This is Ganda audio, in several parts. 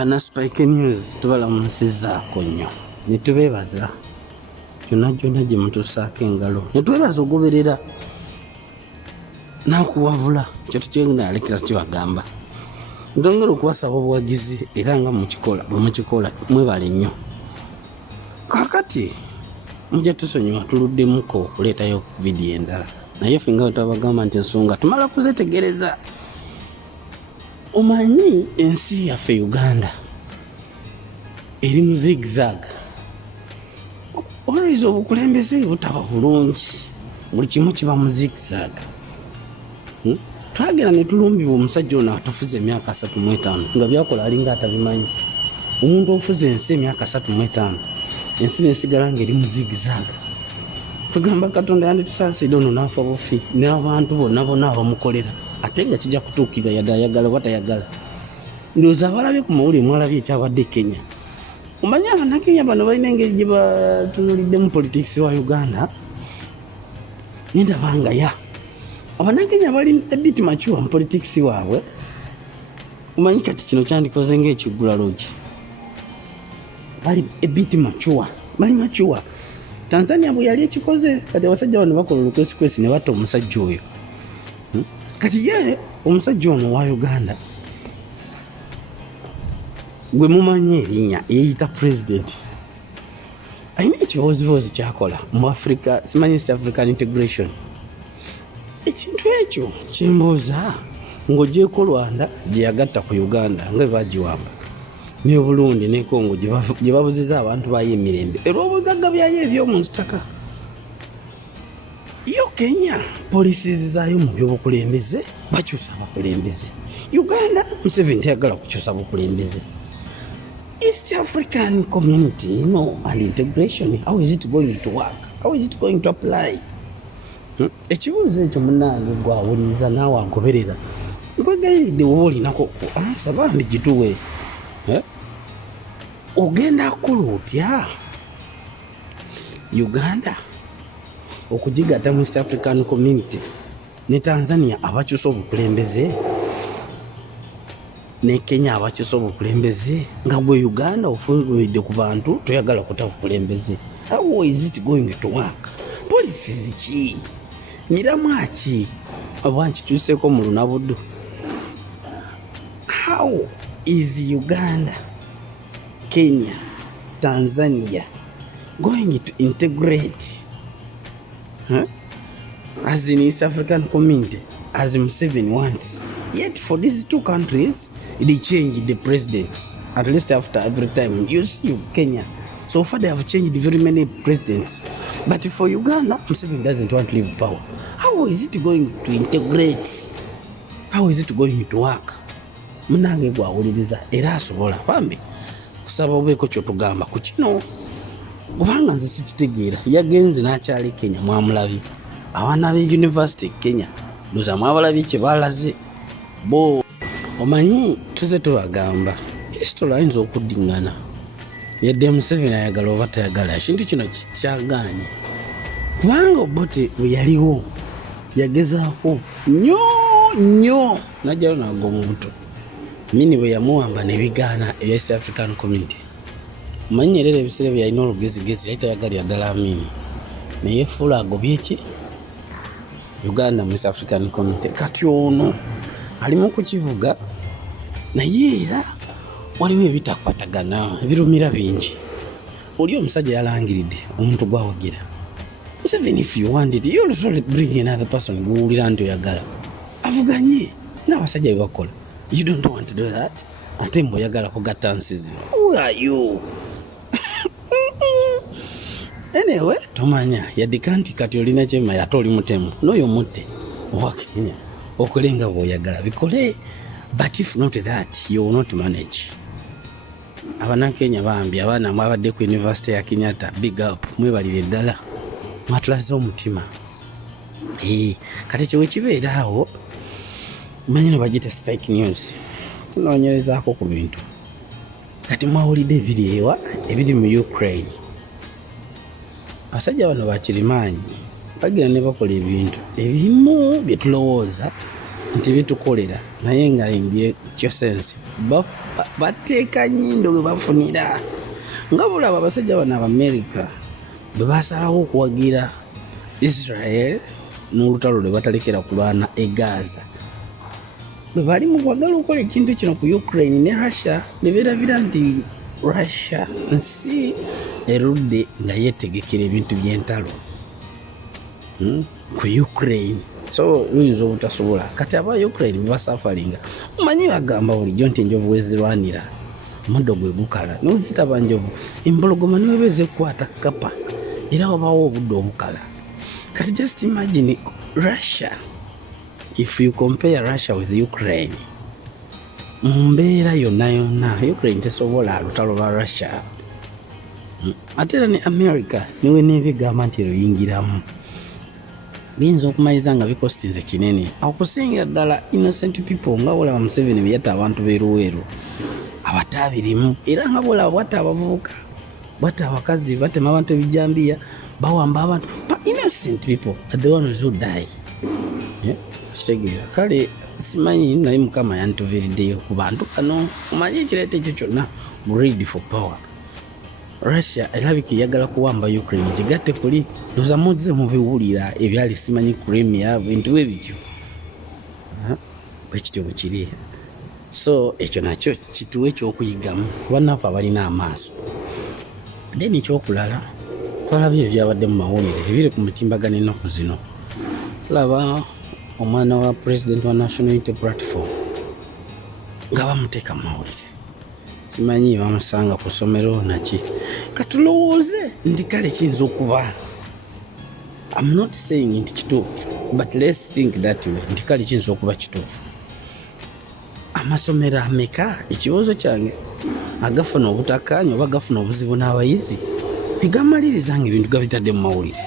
Bana Spike News tubalamusizaako nnyo ne tubeebaza kyonna gyonna gye mutusaako engalo ne twebaza ogoberera n'okuwabula kyo tukyendaalekera kibagamba ntongera okuwasaba obuwagizi era nga bwe mukikola mwebale nnyo. Kaakati mujja tusonyiwa tuluddemuko okuleetayo vidiyo endala naye ffe nga twabagamba nti ensonga tumala kuzetegereza. Omanyi ensi yaffe Uganda eri mu zigzag. Olwaiza obukulembeze butaba bulungi, buli kimu kiba mu zigzag. Twagera ne tulumbibwa omusajja ono atufuze emyaka 35 nga byakola alinga atabimanyi. Omuntu ofuze ensi emyaka 35 ensi nesigala ng'eri mu zigzag. Tugamba Katonda yanditusaasira ono n'afa bufi n'abantu bonna abamukolera ate nga kijja kutuukira yadde ayagala oba tayagala. Ndowooza abalabye ku mawulire mwalabye ekyabadde Kenya. Omanyi Abannakenya bano balina engeri gye batunuliddemu politics wa Uganda nendaba nga Abannakenya bali a bit mature mu politics waabwe. Omanyi kati kino kyandikoze ng'ekiggula loogi. Bali a bit mature, bali mature. Tanzania bwe yali ekikoze kati abasajja bano bakola olukwesikwesi ne batta omusajja oyo. Kati ye omusajja ono wa Uganda gwe mumanyi erinnya eyita president ayina ekibooziboozi kyakola mu Africa, simanyi East African integration. Ekintu ekyo kyembooza ng'ogyeko Rwanda gye yagatta ku Uganda nga bagiwamba ne Burundi ne Congo gye babuziza abantu bayo emirembe era obugagga byayo eby'omu ttaka. Yo Kenya policies zaayo mu by'obukulembeze bakyusa abakulembeze. Uganda Museveni tayagala kukyusa bukulembeze. East African community, and integration, how is it going to work? How is it going to apply? Ekibuuzo ekyo munnange gwawuliriza naawe agoberera nkwegayiridde woba olinako ansa bambi gituwe. Ogenda kukola otya Uganda okugigatta mu East African community ne Tanzania abakyusa obukulembeze ne Kenya abakyusa obukulembeze nga gwe Uganda ofunzumidde ku bantu toyagala kuta bukulembeze? How is it going to work? Policies ki? Miramwa ki? Abankituuseeko mu lunabuddu. How is Uganda, Kenya, Tanzania going to integrate as in East African community as Museveni wants? Yet for these two countries they change the presidents at least after every time. You see Kenya, so far they have changed very many presidents, but for Uganda Museveni doesn't want to leave power. How is it going to integrate? How is it going to work? Munange gwawuliriza era asobola bambi kusaba obeeko kyotugamba ku kino kubanga nze sikitegeera. Yagenze n'akyali Kenya mwamulabye abaana be University Kenya ndoza mwabalabye kye balaze bo. Omanyi tuze tubagamba history ayinza okuddingana yadde Museveni ayagala oba tayagala ekintu kino kyagaanye kubanga Obote bwe yaliwo yagezaako nnyo najjayo n'agwa mu buto. Mini bwe yamuwamba nebigaana ebya East African community. Omanyi Nyerere ebiseera bye yalina olugezigezi yali tayagalira ddala Amini naye fuula agobye ki Uganda mu East African community. Kati ono alimu kukivuga naye era waliwo ebitakwatagana ebirumira bingi. Oli omusajja yalangiridde omuntu gwawagira Museveni, if you want it you also bring another person gwowulira nti oyagala avuganye n'abasajja bebakola. You don't want to do that. Ate mbu oyagala kugatta nsi zino. Who are you? Anyway, tomanya yadde kanti kati olina kyema yate oli mutemu n'oyo mutte owa Kenya okulenga bw'oyagala bikole, but if not that you will not manage. Abannakenya bambi abaana mwabadde ku University ya Kenyatta, big up, mwebalire ddala mwatulaze omutima. Kati kyewe kibeera awo manyi bagite Spike News tunoonyerezaako ku bintu. Kati mwawulidde ebiri mu Ukraine. Abasajja bano bakirimaanyi bagira ne bakola ebintu ebimu bye tulowooza nti bitukolera naye nga kyo sense bateeka nnyindo we bafunira nga bulaba abasajja bano Abamerica bwe basalawo okuwagira Israel n'olutalo lwe batalekera kulwana e Gaza bwe bali mu kwagala okukola ekintu kino ku Ukraine ne Russia ne beerabira nti Russia nsi erudde nga yeetegekera ebintu by'entalo ku Ukraine. So luyinza obutasobola kati aba Ukraine bebasafaringa mumanyi bagamba bulijjo nti enjovu wezirwanira omuddo gwe gukala n'ozitaba njovu empologoma niwe beeze kukwata kapa era wabawo obudde obukala. Kati just imagine Russia, if you compare Russia with Ukraine mu mbeera yonna Ukraine tesobola lutalo lwa Russia ate era ne America niwe nebigamba nti luyingiramu biyinza okumaliza nga bikostinze kinene okusingira ddala innocent people nga bolaba Museveni byeyatta abantu beeruweeru abataabirimu era nga bolaba bwatta abavubuka bwatta abakazi batema abantu ebijambiya bawamba abantu innocent people are the ones who die. Kitegeera kale simanyi naye Mukama yantuviriddeyo ku bantu bano omanyi ekireeta ekyo kyonna greed for power. Russia erabika eyagala kuwamba Ukraine kigatte kuli ndoza muzze mubiwulira ebyali simanyi Crimea bintu ebyo bwekityo bwe kiri. So ekyo nakyo kituwe ekyokuyigamu kuba naffe abalina amaaso. Then ekyokulala twalabye ebyabadde mu mawulire ebiri ku mutimbagano ennaku zino. Tulaba omwana wa president wa National Unity Platform nga bamuteeka mu mawulire simanyi bamusanga ku ssomero naki katulowooze nti kale kiyinza okuba. I'm not saying nti kituufu but let's think that way nti kale kiyinza okuba kituufu. Amasomero ameka ekibuuzo kyange agafuna obutakkaanya oba gafuna obuzibu n'abayizi bigamaliriza nga ebintu gabitadde mu mawulire.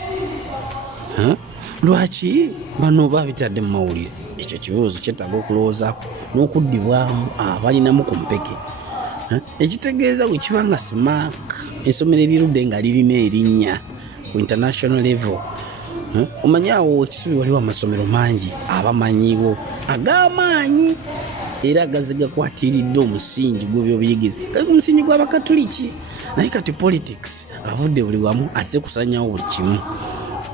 Lwaki bano babitadde mu mawulire? Ekyo kibuuzo kyetaaga okulowoozaako n'okuddibwamu abalinamu ku mpeke. Ekitegeeza bwe kiba nga SMAC essomero erirudde nga lirina erinnya ku international level. Omanyi awo ekisubi waliwo amasomero mangi abamanyiwo ag'amaanyi era gazigakwatiridde omusingi gw'ebyobuyigizi kale ku musingi gw'Abakatuliki. Naye kati politics avudde buli wamu azze kusanyawo buli kimu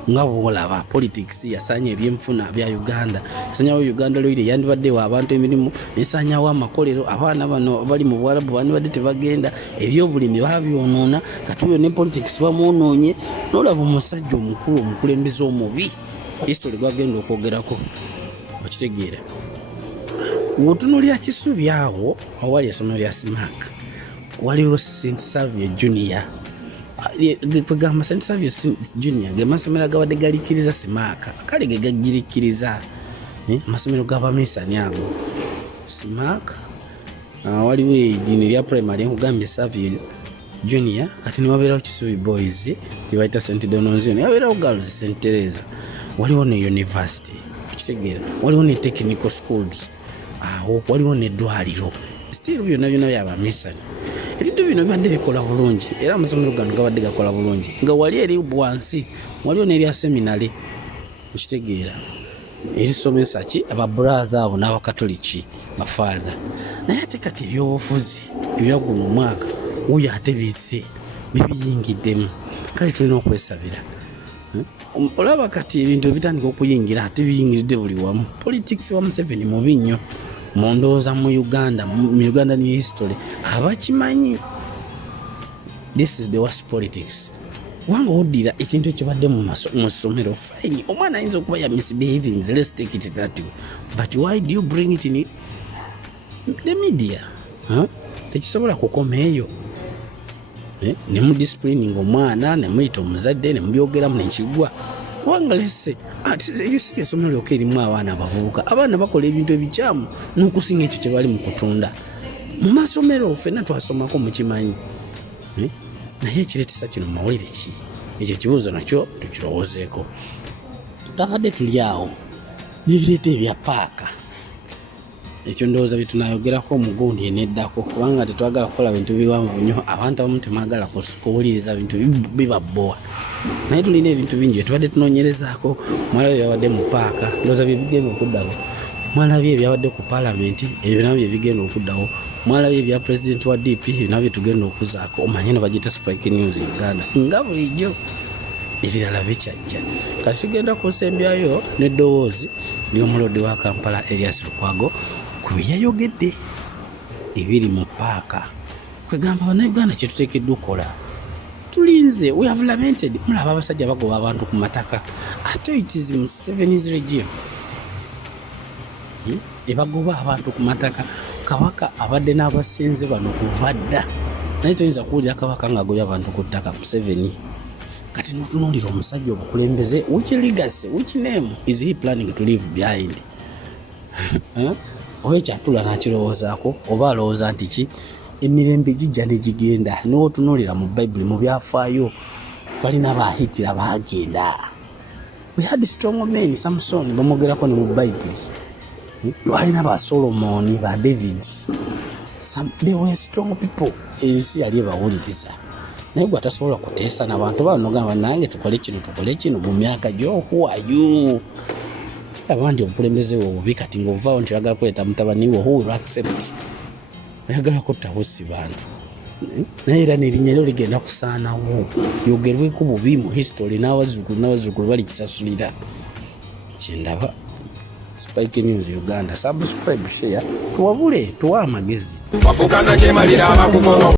nga bwolaba politics yasanya ebyenfuna bya Uganda yasanyawo Uganda lwire yandibaddewo abantu emirimu nesanyawo amakolero abaana bano bali mu Bwarabu bandibadde tebagenda ebyobulimi babyonoona katuyo ne politics bamwonoonye n'olaba omusajja omukulu omukulembeze omubi history gwagenda okwogerako okitegeera. Wotunulira Kisubi awo awali essomero lya SMAC waliwo St. Saviour Junior kwegamba St. Saviour Junior ge masomero agabadde galikkiriza SMAC kale ge gagirikkiriza amasomero g'abamisani ago SMAC. Waliwo ejini lya primary nkugambye Saviour Junior kati niwabeerawo Kisubi Boys tibayita St. Dononzio niwabeerawo Girls St. Teresa waliwo ne university okitegeera waliwo ne technical schools awo waliwo n'eddwaliro still byonna byabamisani. Ebintu bino bibadde bikola bulungi era amasomero gano gabadde gakola bulungi nga wali eri bwansi waliwo n'erya seminary okitegeera erisomesa ki ababrother abo n'Abakatoliki bafather. Naye ate kati ebyobufuzi ebyaguno omwaka wuyo ate bizze bibiyingiddemu kale tulina okwesabira. Olaba kati ebintu bitandika okuyingira ate biyingiridde buli wamu. Politics wa Museveni mubi nnyo mu ndowooza mu Uganda ne history abakimanyi. This is the worst politics. Wanga oddira ekintu ekibadde mu ssomero fine omwana ayinza okuba ya misbehaving, let's take it that way, but why do you bring it in the media? Tekisobola kukoma eyo. Ne mu disciplining omwana ne muyita omuzadde ne mubyogeramu nekigwa wanga lese ate essomero lyokka erimu abaana abavubuka abaana bakola ebintu ebikyamu n'okusinga ekyo kye bali mu kutunda mu masomero ffenna twasomako mukimanyi. Naye ekireetesa kino mawulire ki? Ekyo kibuuzo nakyo tukirowoozeeko. Twabadde tuli awo n'ebireeta ebya paaka ekyo ndowooza bye tunayogerako omugundi eneddako kubanga tetwagala kukola bintu biwanvu nnyo abantu abamu temwagala kuwuliriza bintu bibabbowa. Naye tulina ebintu bingi bye tubadde tunoonyerezaako. Mwalabye ebyabadde mu paaka ndowooza bye bigenda okuddawo. Mwalabye ebyabadde ku paalamenti ebyo nabyo bye bigenda okuddawo. mwala ebya president wa DP nabyo tugenda okuzaako omanye ne bagita Spike News Uganda nga bulijjo ebirala bikyajja kati tugenda kusembyayo n'eddoboozi ly'omulodi wa Kampala Elias Lukwago ku byayogedde ebiri mu paaka kwegamba bannayuganda kye tuteekeddwa okukola tulinze we have lamented mulaba abasajja bagoba abantu ku mataka ate it is Museveni's regime ebagoba abantu ku mataka kabaka abadde n'abasinze bano kuva dda naye toyinza kuwulira kabaka ng'agobya abantu ku ttaka Museveni kati n'otunuulira omusajja obukulembeze which legacy which name is he planning to leave behind oba ekyatula n'akirowoozaako oba alowooza nti ki emirembe gijja ne gigenda n'otunuulira mu Bayibuli mu byafaayo twalina baahitira baagenda we had strong men Samson bamwogerako ne mu Bayibuli twalina ba Solomon ba David they were strong people ensi yali ebawuliriza naye gwe atasobola kuteesa n'abantu banogamba nange tukole kino mu myaka gy'okuwayo abandi obukulembeze obubi kati ng'ovaawo nti oyagala kuleeta mutabani wo who will accept oyagala kuttabusi bantu naye era n'erinnya lyo ligenda kusaanawo yogerweko bubi mu history n'abazzukulu balikisasulira kyendaba Spike News Uganda subscribe share tuwabule tuwa amagezi